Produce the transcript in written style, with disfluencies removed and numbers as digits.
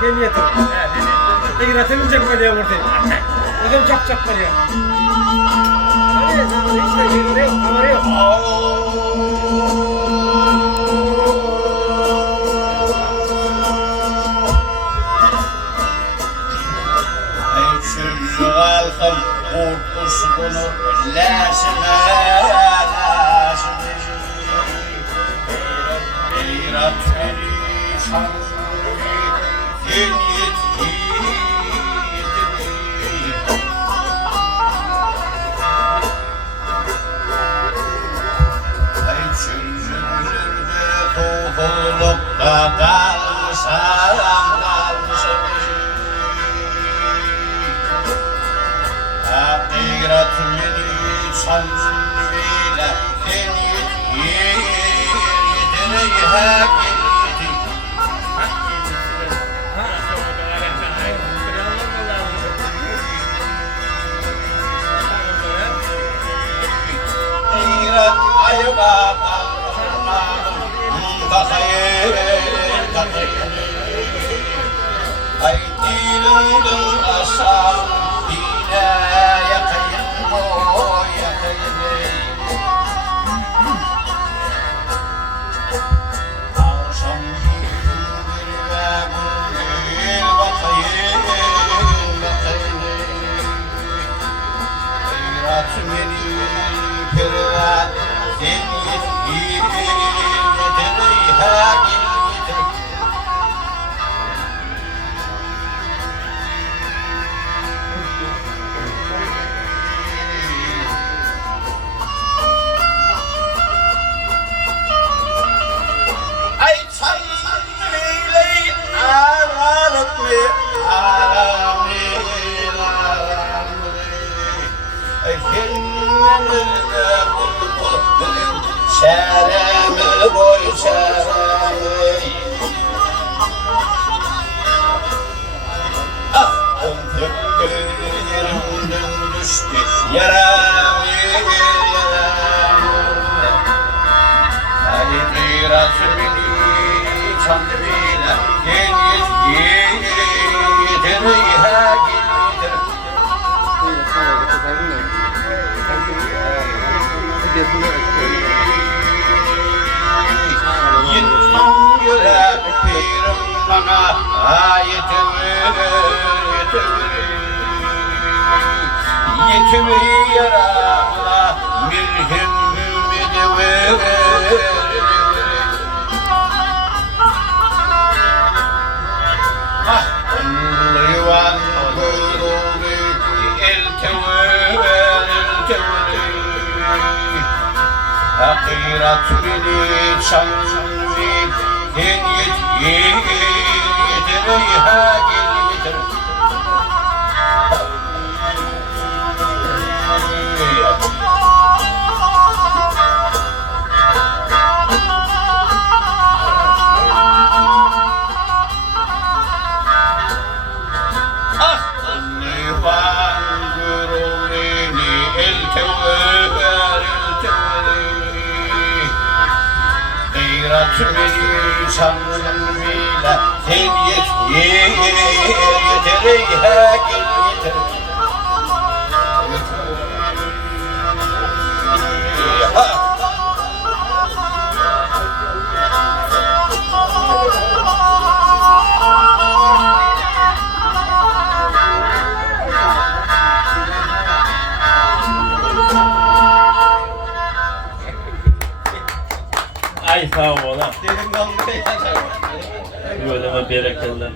Sen yetir. Peki ratamayacak böyle ya ortaya. Hocam çap çap var ya. Hadi sen hiç de yerinde yok, kamerı yok. Ey çocuğu halkım, korkusu bunu lasime. Beyrat beni sanırım, sen yetir. Tohulukta dalmışam, dalmışam. Hakikat beni sanırım bile, sen yetir, yetir, hak yetir. Hakikat ayıba kalmışam. Takayın, takayın. Ay dilindin aşağı, dine yakayın, o yakayın. Akşam bir ve gül bakayın, bakayın. Beyrat beni pervat, sen yetir. Ay çayleyin ağlarımı, ağlarımı, ağlarımı. Ay fennenirde bulbul, şeremi boy şeremi. Ah, ömrümden düştü yaramı, yaramı. Ay beyrat beni çandırıyla, gel yetir, yetir, ha getir. Yetmem yürek pirim bana, yetimir, yetimir. Yetimir yaramla, mirhim midiver. Ah, yuvan kuyruğu, eltever, eltever. Hakikat beni çanvik, sen yetir, yetir, ha gel yetir. Ah, yuvan kuyruğu, eltever, eltever. Beyrat beni sanırım bile, sen yetir, yetir, ha gel yetir. Ay sağ ol oğlum. Dedim kaldı ya. Böyle bereketler.